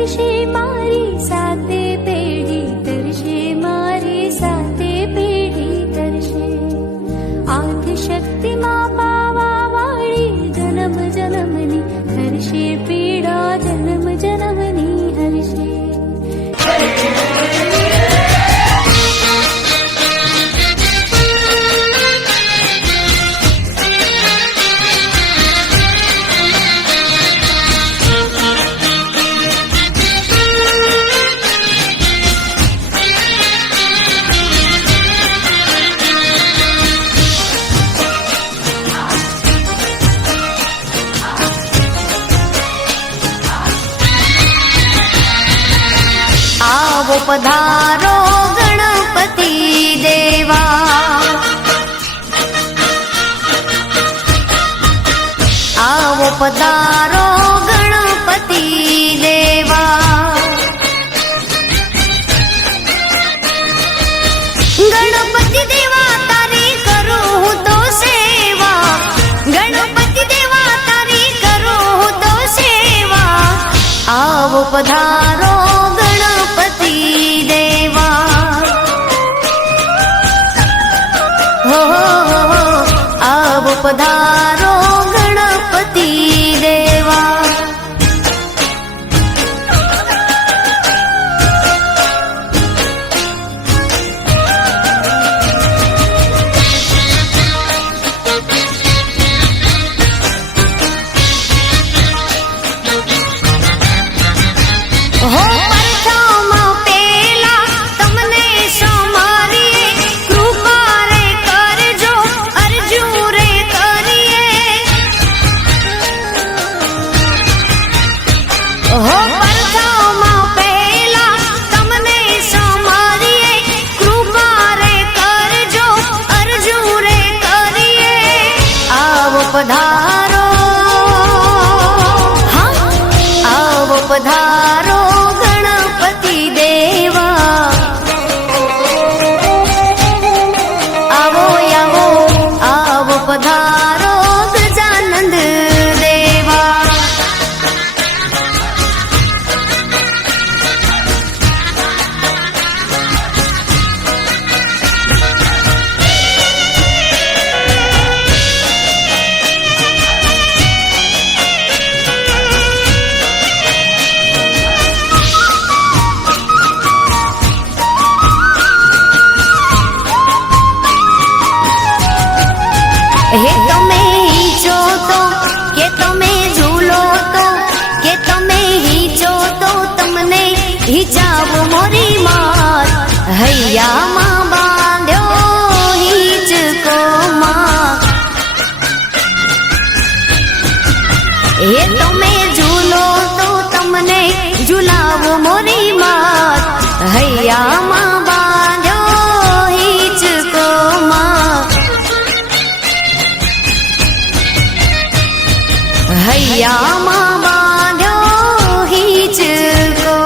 तरशे मारी साते पेढ़ी तरशे मारी साते पेढ़ी तरशे आदि शक्ति मां पावा वाળી जन्म जन्मनी हर्षे पीड़ा जन्म जन्मनी हर्षे। आवो पधारो गणपति देवा, आवो पधारो गणपति देवा। गणपति देवा तारी करूं तो सेवा, गणपति देवा तारी करूं तो सेवा। आवो पधारो गणपति देवा, हो आवो पधारो गणपति देवा। हो प्रथम पेला तमने समारिए, कृपा रे करजो अर्जू रे करिए। हो प्रथम पेला तमने समारिए, कृपा रे करजो अर्जू रे करिए। आवो पधारो, हाँ आवो पधारो गणपति देवा। आवो आवो आवो पधारो गजानंद देवा। हे તમે હીચો તો કે તમે ઝૂલો તો કે તમે હીચો તો તમને હિચાવો મોરી માત હૈયામાં બાંધ્યો હિચકો માં। હે તમે ઝૂલો તો તમને ઝુલાવો મોરી માત હૈયામાં બાંધ્યો હિચકો માં। હૈયામાં બાંધ્યો હિચકો।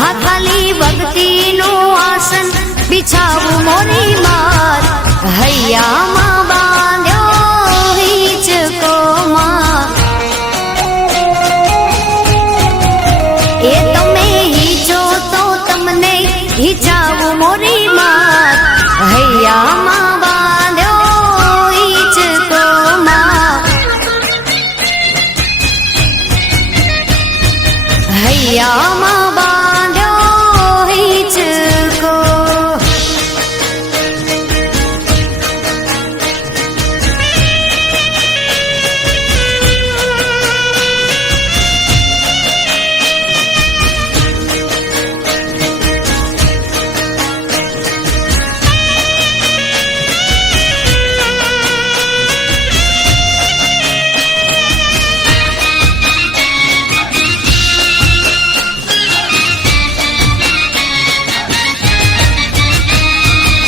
હા ખાલી ભક્તિનું આસન બિછાવું મોરી માત હૈયામાં બાંધ્યો હિચકો માં। એ તમે હિચો તો તમને હિચાવું મોરી માત હૈયામાં બાંધ્યો હિચકો માં। હૈયામાં બાંધ્યો હિચકો।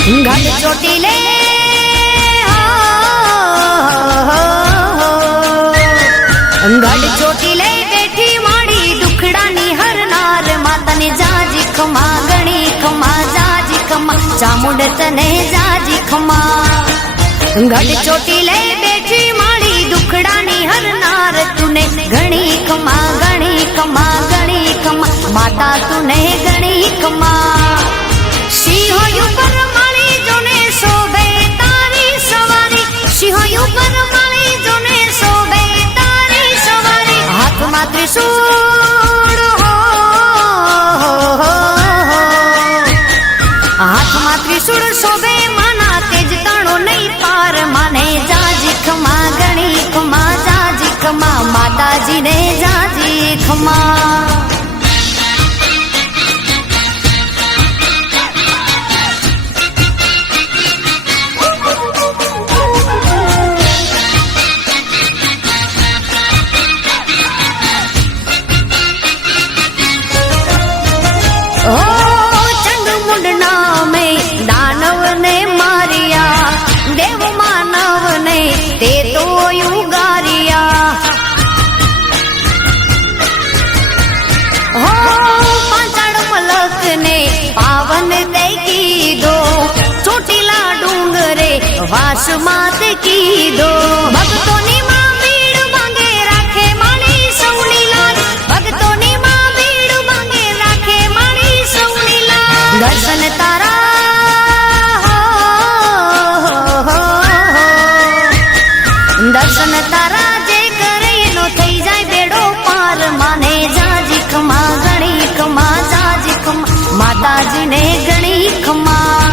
ગઢ ચોટીલે ગઢ ચોટીલે બેઠી માડી દુખડાની હરનાર માતાને જાજી ખમા ગણી ખમા જાજી ખમા ચામુંડ તને જાજી ખમા ગઢ ચોટીલે બેઠી માડી દુખડાની હરનાર તુને ઘણી ખમા ગણી ખમા ગણી ખમા માતા તુને ગણી ખમા સિંહો ઉપર માળી જોને શોભે તારી સવારી સિંહો ઉપર માળી જોને શોભે તારી સવારી હાથમાં ત્રિશૂળ હાથમાં ત્રિશૂળ શોભે માના તેજ તાણો નહીં પાર માને જાજી ખમા ગણી ખમા જાજી ખમા માતાજીને જાજી ખમા વાસ માત કીધો ભક્તોની માં ભીડ માંગે રાખે માળી સૌની લાજ ભક્તોની માં ભીડ માંગે રાખે માળી સૌની લાજ દર્શન તારા દર્શન તારા જે કરે એનો થઈ જાય બેડો પાર માને જાજી ખમા ગણી ખમા જાજી ખમા માતાજીને ગણી ખમા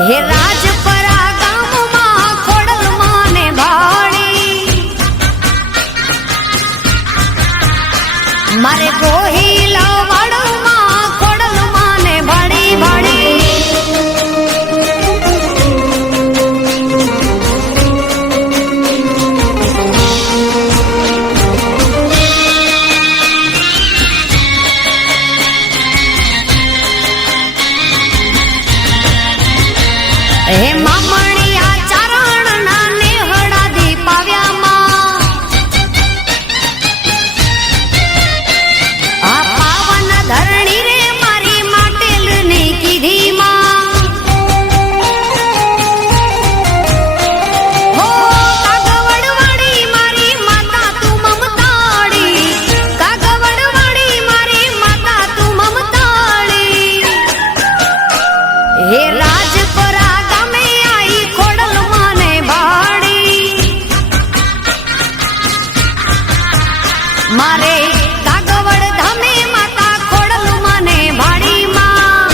હે રાજપરા ગામમાં ખોડલ માને ભાડી મારે ગોહિલા વાડમાં ખોડલ માને ભાડી ભાડી હે મામણિયા ચારણ ના નેહડા દી પાવ્યામાં આ પાવન ધરણી રે મારી માટેલ ની કીધી માં હો કાગવડ વાળી મારી માતા તું મમતાળી કાગવડ વાળી મારી માતા તું મમતાળી હે રાજપરા મારે કાગવડ ધામે માતા ખોડલ મને ભાડી માં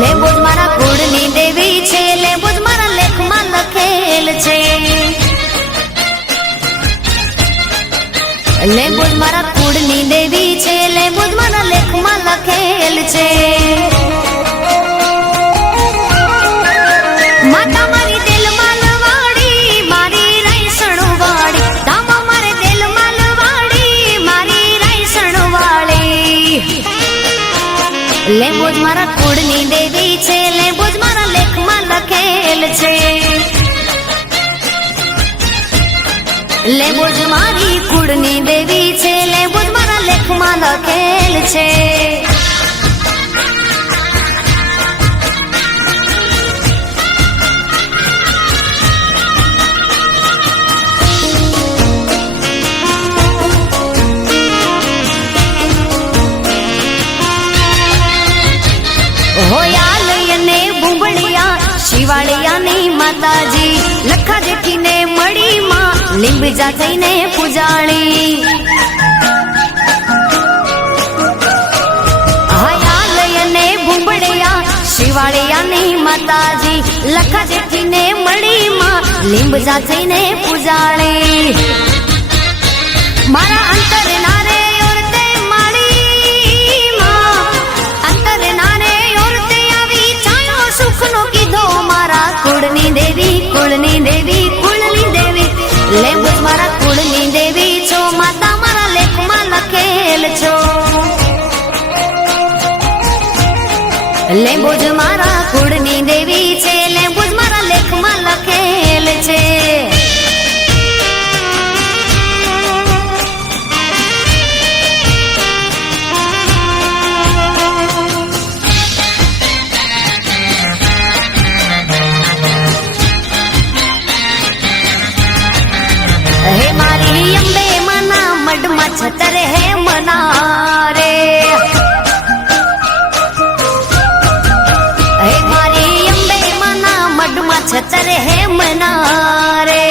લેબુજ મારા કુળની દેવી છે લેબુજ મારા લેખમાં લખેલ છે લેબુજ મારા કુળની દેવી છે લેબુજ મારા લેખમાં લખેલ છે માતા મારી દિલમાં લવાડી મારી રાયસણ વાળી ધામા મારે દિલમાં લવાડી મારી રાયસણ વાળી લેબુજ મારા કુળની દેવી છે લેબુજ મારા લેખમાં લખેલ છે લેબોજ મારી કુળની દેવી છે, લેબોજ મારા લેખમાં લખેલ છે. હોયાલયને બુંબળિયા શિવાળિયાની માતાજી લખા જેઠીને મળી માં લીંબજા થઈને પૂજાણી. હયાલયને બુંબળિયા શિવાળિયાની માતાજી લખા જેઠીને મળી માં લીંબજા થઈને પૂજાણી. મારા અંતર નારે ઓરતે માળી માં અંતર નારે ઓરતે આવી છાયો સુખનો કીધો મારા કુળની દેવી કુળની દેવી કુળની દેવી લેબોજ મારા કુળની દેવી છો માતા મારા લેખમાં લખેલ છો. લેબોજ મારા કુળની દેવી છે, લેબોજ મારા લેખમાં લખેલ છે. હે મારી અંબે મના મઢમાં છતર હે મના રે. હે મારી અંબે મના મઢમાં છતર હે મના રે.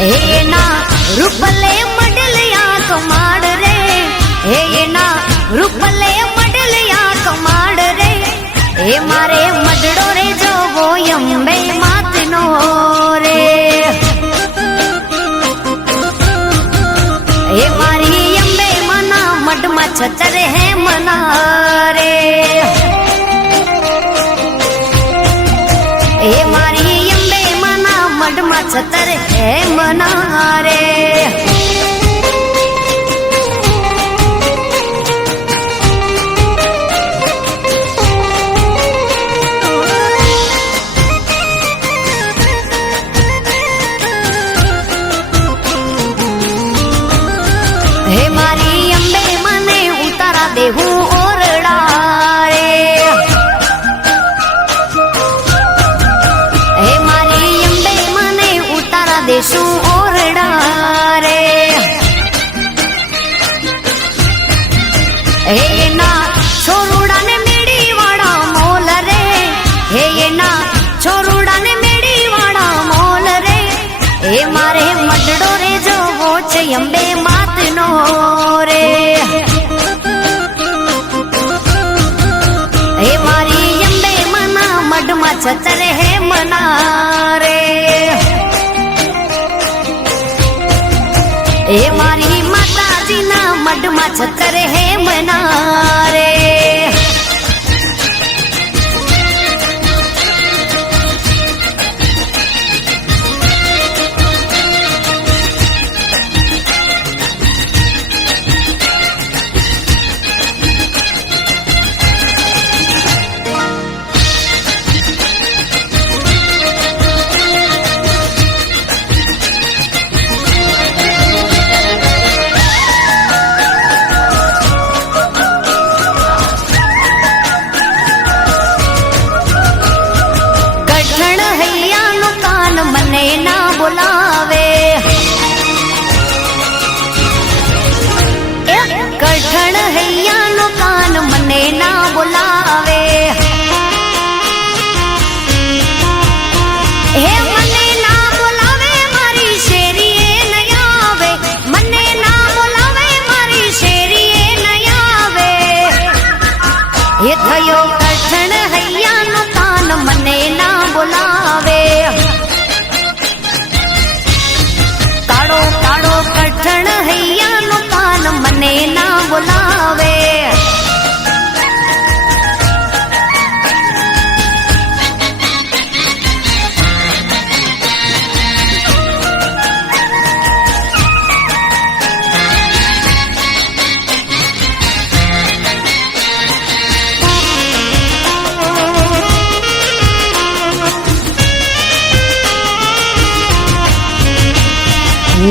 હે ના રૂપલે મડલિયા કમાડ રે, હે ના રૂપલે મડલિયા કમાડ રે. હે મારે મડડો રે જોવો અંબે માતનો રે. હે મારી અંબે મના મઢમાં છતર હે મના રે. હે મારી અંબે મના મઢમાં છતર હે મના રે. હે મારી અંબે મને ઉતારા દેવું ઓરડા રે. હે મારી અંબે મને ઉતારા દેશું ઓરડા રે. હે ના છોરુડાને મેડી વાળા મોલ રે. હે ના છોરુડાને મેડી વાળા મોલ રે. હે મારે મડડો રે જોવો છે અંબે માતનો રે. હે મારી અંબે મના મઢમાં છતર હે મના રે. હે મારી માતાજીના મઢમાં છતર હે મના રે.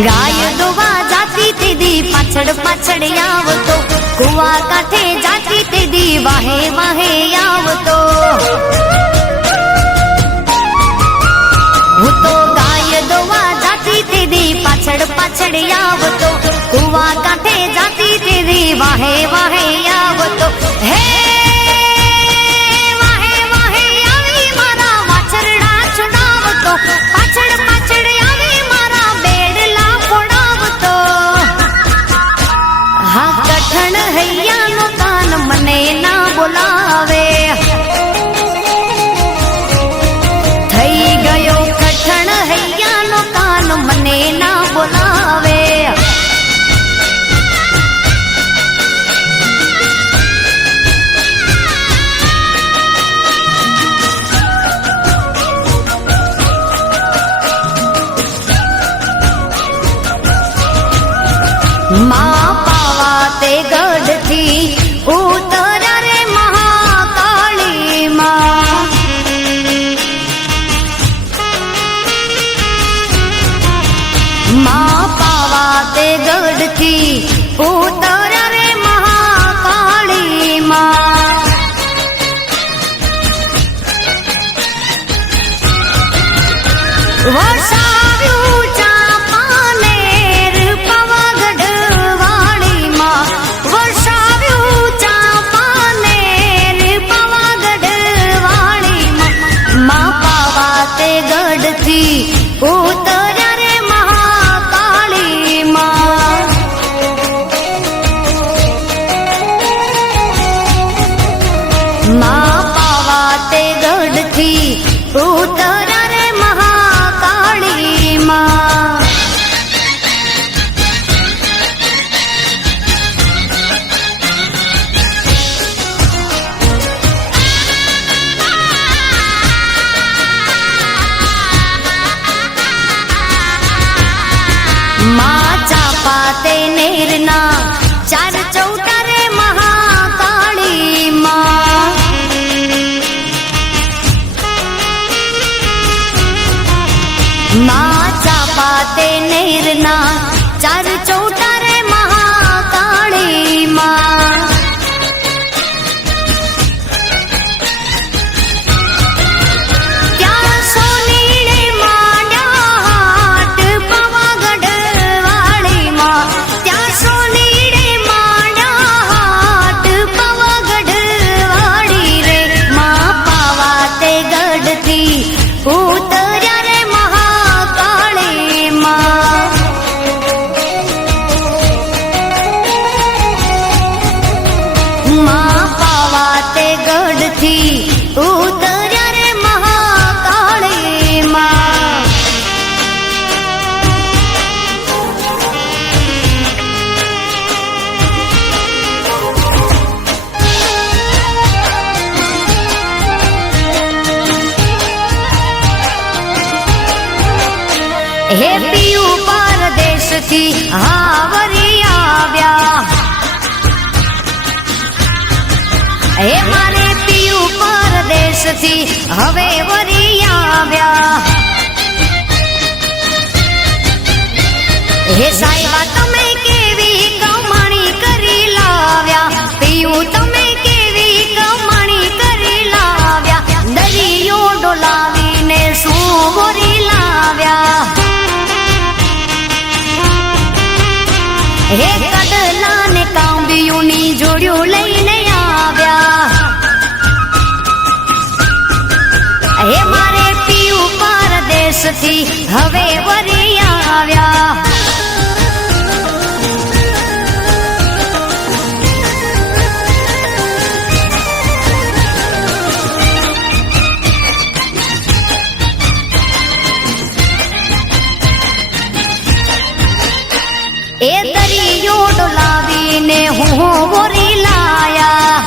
ગાય દોવા જાતી તેદી પાછળ પાછળ આવતો, કુવા કાંઠે જાતી તેદી વાહે વાહે આવતો. હું તો ગાય દોવા જાતી તેદી પાછળ પાછળ આવતો, કુવા કાંઠે જાતી તેદી વાહે વાહે આવતો. હે વાહે વાહે આવી મારા વાછરડા છુડાવતો, પાછળ પાછળ આવી મારા બેડલા ફોડાવતો. હા કઠણ હૈયાનો કાન મને ના બોલાવે, થઈ ગયો કઠણ હૈયાનો કાન મને ના બોલાવે. માં પાવા તે ગઢથી ઉતર્યા રે મહાકાળી માં. માં પાવા તે ગઢથી ઉતર્યા રે મહાકાળી માં. વસાવ્યું ચાંપાનેર પાવાગઢ વાડીમાં, વસાવ્યું ચાંપાનેર પાવાગઢ વાડીમાં. માં પાવા તે ગઢથી ઉતર્યા રે મહાકાળી માં. માં પાવા તે ગઢથી ઉતર્યા રે મહાકાળી માં. માં ચાપા તે નેરના ચાર ચૌટા રે મહાકાળી માં. માં ચાપા તે નેરના ચાર ચૌટા રે મહાકાળી માં. ત્યાં સોનીડે માંડ્યા હાટ પાવાગઢ વાડીમાં, ત્યાં સોનીડે માંડ્યા હાટ પાવાગઢ વાડી રે. માં પાવા તે ગઢથી ઉતર્યા રે મહાકાળી માં. માં પાવા તે ગઢથી ઉતર્યા રે મહાકાળી માં. હે પિયું પરદેશથી હાવરી આવ્યા, હે મારે પિયું પરદેશથી હવે વરી આવ્યા. હે સાહેબા તમે કેવી કમાણી કરી લાવ્યા, પિયું તમે કેવી કમાણી કરી લાવ્યા. દરિયો ડોલાવીને શું વરી લાવ્યા. હે કડલા ને કાંબિયુંની જોડિયું લઈને આવ્યા. હે મારે પિયું પરદેશથી હવે વરી આવ્યા. એ દરિયો ડોલાવીને હું વરી લાયા.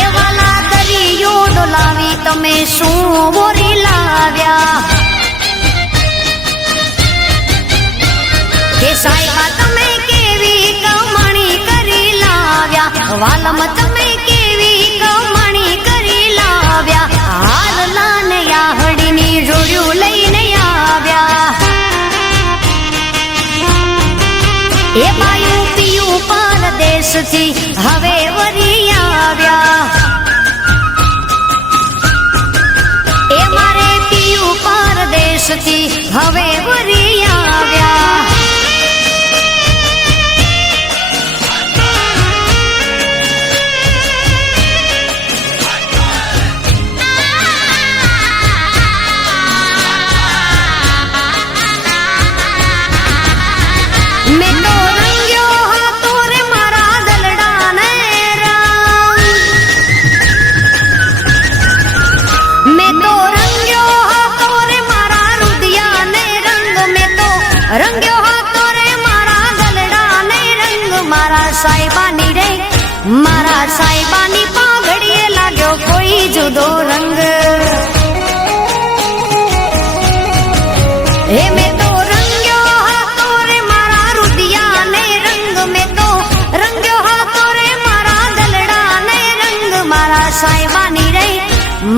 એ વાલા દરિયો ડોલાવી તમે શું વરી લાવ્યા. હે સાહેબા તમે કેવી કમાણી કરી લાવ્યા, વાલમ તમે કેવી કમાણી કરી લાવ્યા. હાલ લાન યાહડીની જોડ્યું લઈને આવ્યા. મારા સાહેબાની પાઘડીએ લાગ્યો કોઈ જુદો રંગ. હે મેં તો રંગ્યો હતો રે મારા રુદિયાને રંગ, મેં તો રંગ્યો હતો રે મારા દલડાને રંગ. મારા સાહેબાની રે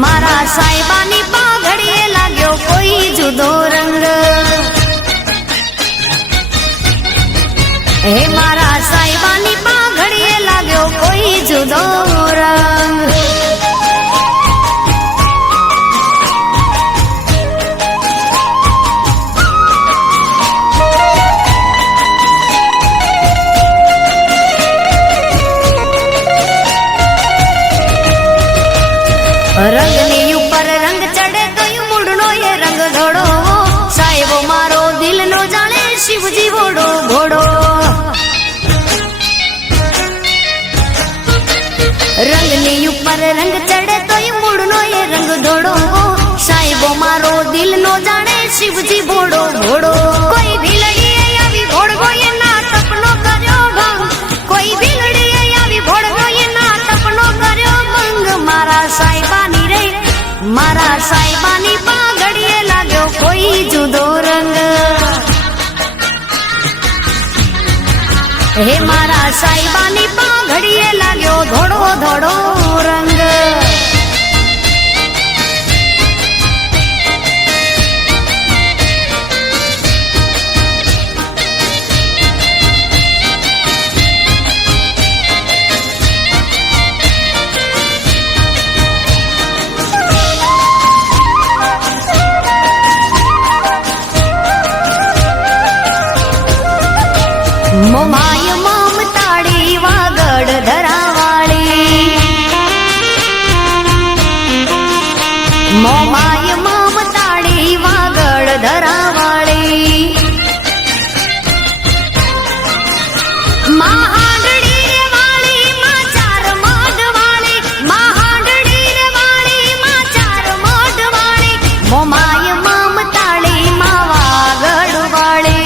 મારા સાહેબાની પાઘડીએ લાગ્યો કોઈ જુદો રંગ. હે મારા સાહેબાની પાઘડીએ લાગ્યો કોઈ જુદો રંગ. રંગની ઉપર રંગ ચડે તો મૂળનો એ રંગ ધોળો. સાહેબો મારો દિલનો જાણે શિવજી ઘોડો ઘોડો. રંગની ઉપર રંગ ચડે તો મૂળનો એ રંગ ધોળો. સાહેબો મારો દિલનો જાણે શિવજી ઘોડો ઘોડો. કોઈ ભીલડીએ આવી ઘોડવો એના તપનો કર્યો ભંગ. કોઈ ભીલડીએ આવી ઘોડવો એના તપનો કર્યો ભંગ. મારા સાહેબાની રે મારા સાહેબાની પાઘડીએ લાગ્યો કોઈ જુદો રંગ. હે મારા સાહેબાની પાઘડીએ લાગ્યો ધોળો ધોળો રંગ. મોમાય મમતાળી વાગડ ધરાવાળી. મોમાય મમતાળી વાગડ ધરાવાળી. મહાંડળી રે વાળી માં ચાર મોઢ વાળી. મહાંડળી રે વાળી માં ચાર મોઢ વાળી. મોમાય મમતાળી માં વાગડ વાળી.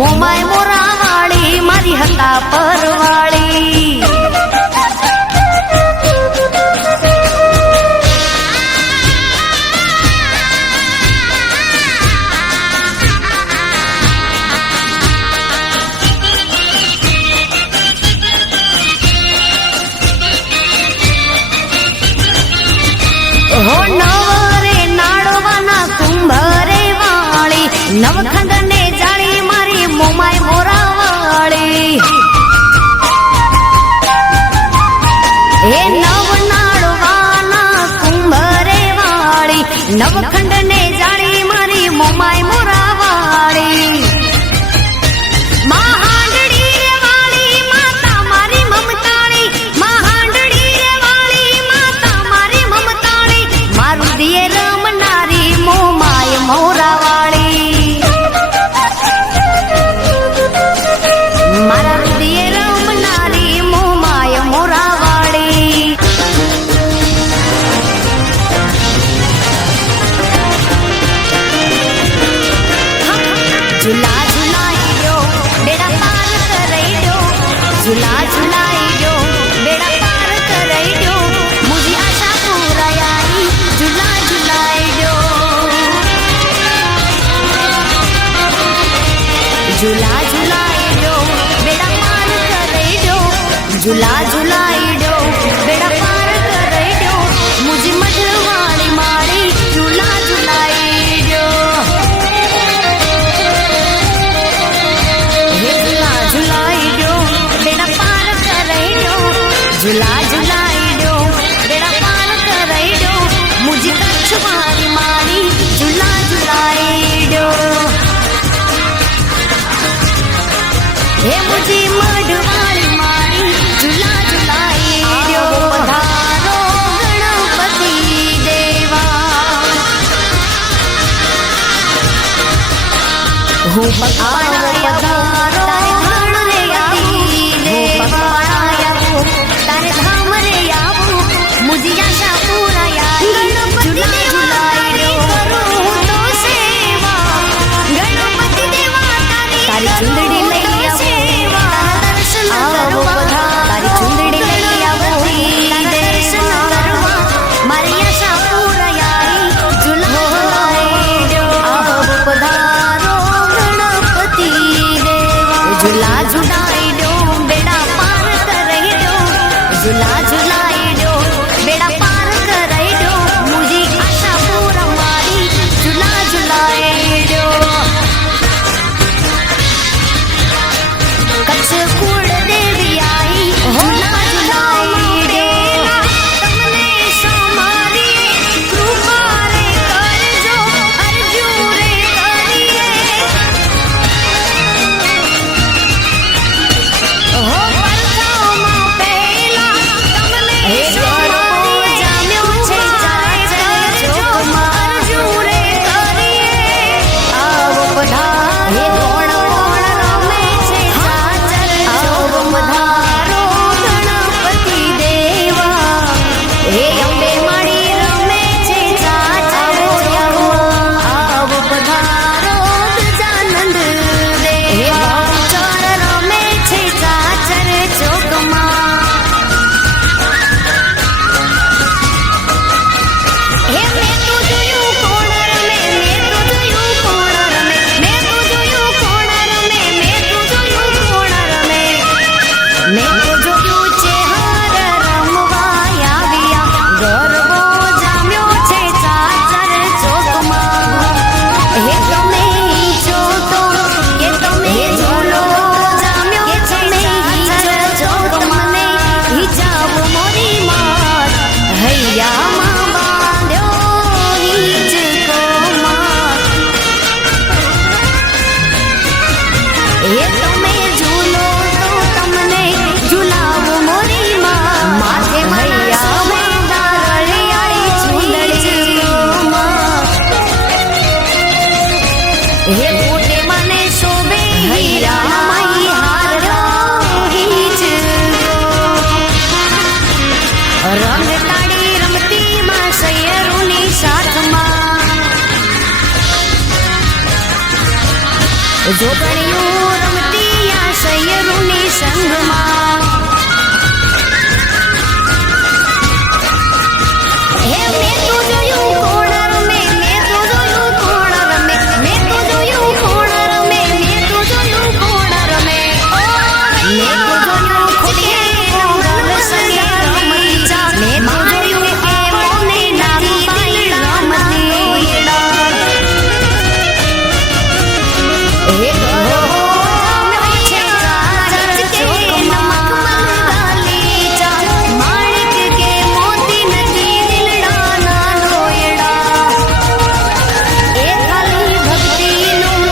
મોમાય મોરા વાળી મારી હતા પરવાળી. હો નવરે નાડવાના કુંભરે વાળી. નવખંડ ને જાળી મારી મોમાય મોરા વાળી. હે નવ નાડવાના કુંભરે વાળી. નવખંડ ને જાળી મારી મોમાય મોરા વાળી. મહાંડળી રે વાળી માતા મારી મમતાળી. મહાંડળી રે વાળી માતા મારી મમતાળી. મારું દિયે રમનારી મોમાય મોરા વાળી. મારા દિયે રમનારી મોમાય મોરા વાળી. ઝુલા ઝુલાઈ ગયો બેડા પાર કરાઈ ગયો. ઝુલા ઝુલાઈ ગયો બેડા પાર કરાઈ ગયો. મુજી આશા પૂરાઈ ઝુલા ઝુલાઈ ગયો. ઝુલા ઝુલાઈ ગયો બેડા પાર કરાઈ ગયો. ઝુલા ઝુલાઈ ગયો બેડા પાર કરાઈ ગયો. મુજી મઢવાળી માળી ઝુલા ઝુલાઈ ગયો. હે ઝુલા ઝુલાઈ ગયો બેડા પાર કરાઈ ગયો. ઝુલા ઝુલાઈ ગયો બેડા પાર કરાઈ ગયો. મુજી કચ્છવાળી માળી ઝુલા ઝુલાઈ ગયો. હે મુજી મઢવાળી માળી ઝુલા ઝુલાઈ ગયો. પધારો ગણપતિ દેવા. હું પધારો પધારો તારે ધાણ રે દેવા. તારે ધાણ झूला झुलाइडो बेड़ा पार कराइडो मुझी आशा पूरा मारी झूला झुलाइडो कच्छ कूड़ देवी आई झूला झुलाइडो तमने समारी कृपा रे करजो अर्जू रे करिए हो परथामा पेला तमने समारी जाम्यो छे करजो अर्जू रे करिए आव पधार हे कोण कोण रमे छे चाचर आव पधारो गणपति देवा हे अंबे माड़ी रमे छे चाचर आव पधारो गजानंद देवा चार रमे छे चाचर चौकमा हे मैं तो जोયું કોણ રમે मैं तो જોયું કોણ રમે मैं तो જોયું કોણ રમે मैं तो જોયું કોણ રમે मैं तो જોયું છે હાર રમવા આવ્યા ગરબો જામ્યો છે ચાચર ચોકમાં હે તમે ઈચો તો કે તમે ઝોલો જામ્યો છે ચાચર ચોકમાં હિજાબ મોરી માર હૈયામાં બાંધ્યો હિજકો માર એ તમે ઝૂલો તો તમને ઝુલાવો મોરી માં માથે મૈયા દારળિયાળી ચૂંદડી માં હે પોતે મને શોભે હીરા માઈ હારો હિજકો રંગ તાળી રમતી માં સૈયરોની સાથમાં જોગણીઓ રમતી આ સૈયરોની સંગમાં હે મેં તો જોયું કોણ રમે મેં તો જોયું કોણ રમે મેં તો જોયું કોણ રમે મેં તો જોયું કોણ રમે મેં તો જોયું ખુદે રંગલ સંગે રમતી ચા મેં તો જોયું કે મોને નારી બાઈ રમતી હે જામ્યો છે ચાચર ચોકમાં ગાલીચા માણિક કે મોતી નથી દિલડા ના લોયડા એ ખાલી ભક્તિનું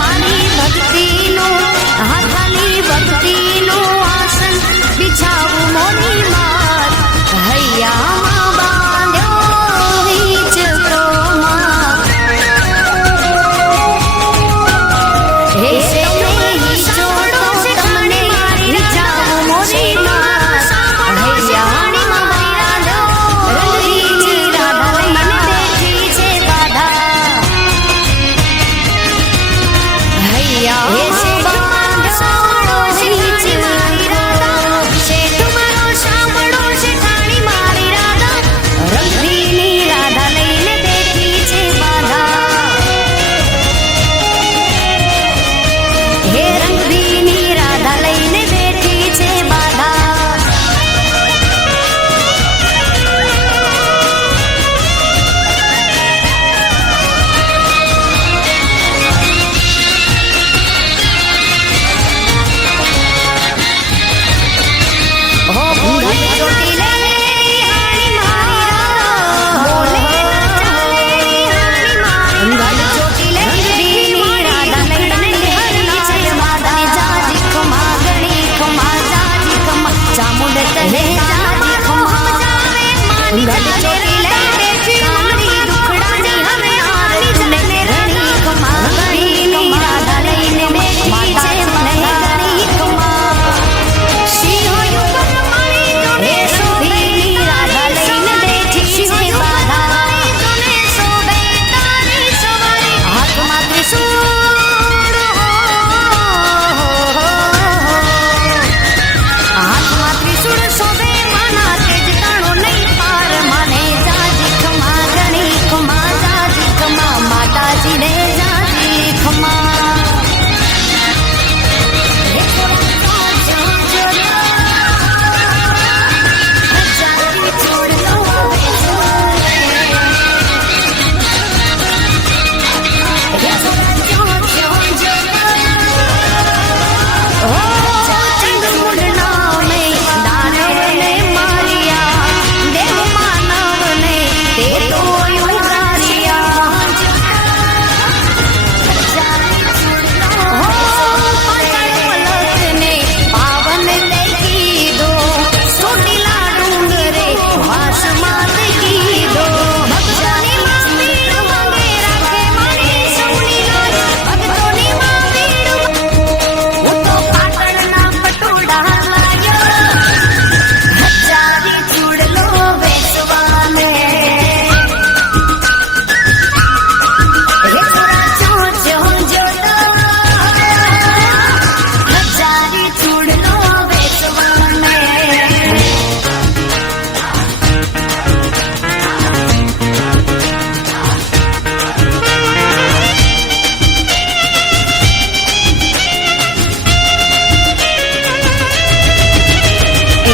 મારી ભક્તિનું હા ખાલી ભક્તિનું આસન બિછાવું મોની માર હૈયામાં બાંધ્યો હિજકો માર હે તમે હિજો તો તમને હિજાબ મોરી માં હૈયામાં બાંધ્યો રંગીની રાધા લઈને બેઠી છે બાધા હૈયા હે શેઠ મારો સાંભળો શેઠી મારી રાધા શેઠ મારો સાંભળો શેઠાણી મારી રાધા રંગીની રાધા લઈને બેઠી છે બાધા હે રંગીની રાધા લઈને બેઠી છે બાધા હો ભૂલી ચોટી લે હાણી મારી રાધા બોલે ના ચાલે હાણી મારી રાધા ચોટી લે રંગીની રાધા લઈને બેઠી છે બાધા જાજી ખમા ગણી ખમા જાજી ખમા ચામુંડ કહે જાજી ખમા ગઢ ચોટી લે કામરી દુખડાની હવે આરી જને રણી ખમા ગણી રાધા લઈને બેઠી છે મને ગણી ખમા શિહોયું પરમાણી જોડે શોભેની રાધા લઈને બેઠી છે બાધા જોને શોભે તારી સવારી હાથમાં ત્રિશૂળ હાથમાં ત્રિશૂળ શોભે માના તેજ તાણો નહીં પાર માને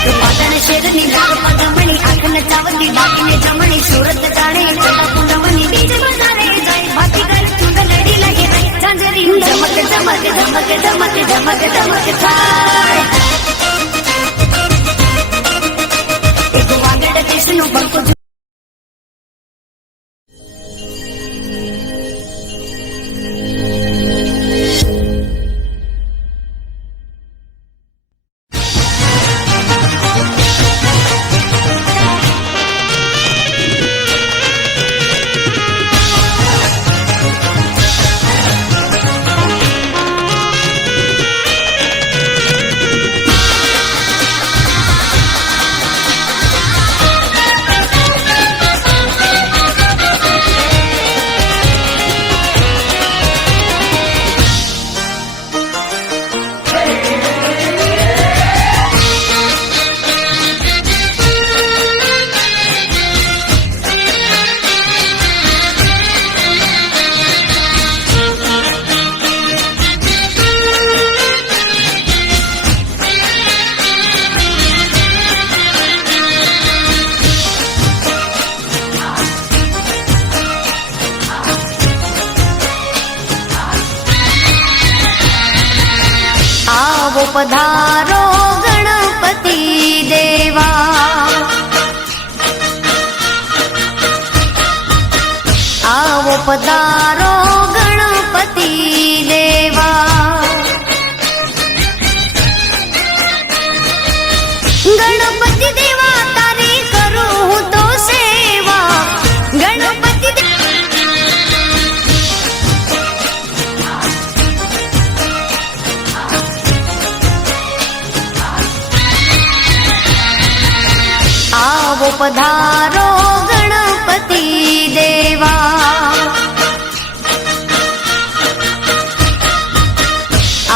एक पाटण शेरनी लाल पदमणी आंख नचावती दागिने जमणी सुरत जाणे पुनवणी डीजे बजारे जाय भाती कर तुंग लडी लगे चांदरी चमक चमक चमक चमक चमक चमक थाय एक वागड कृष्ण बंको पधारो गणपति देवा आवो पधारो गणपति देवा गणपति देवा तारी करूं हूं तो सेवा गणपति आवो पधारो गणपति देवा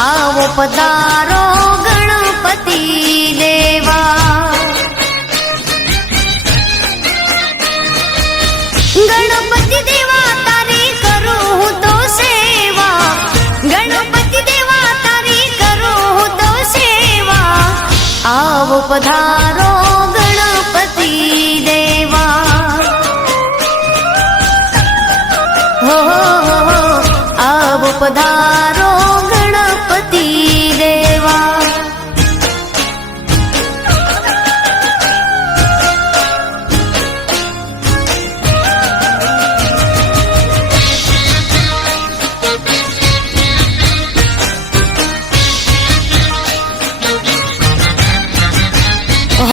आवो पधारो गणपति देवा गणपति देवा तारी करूं हूं तो सेवा गणपति देवा तारी करूं हूं तो सेवा आवो पधारो गणपति देवा हो आवो पधारो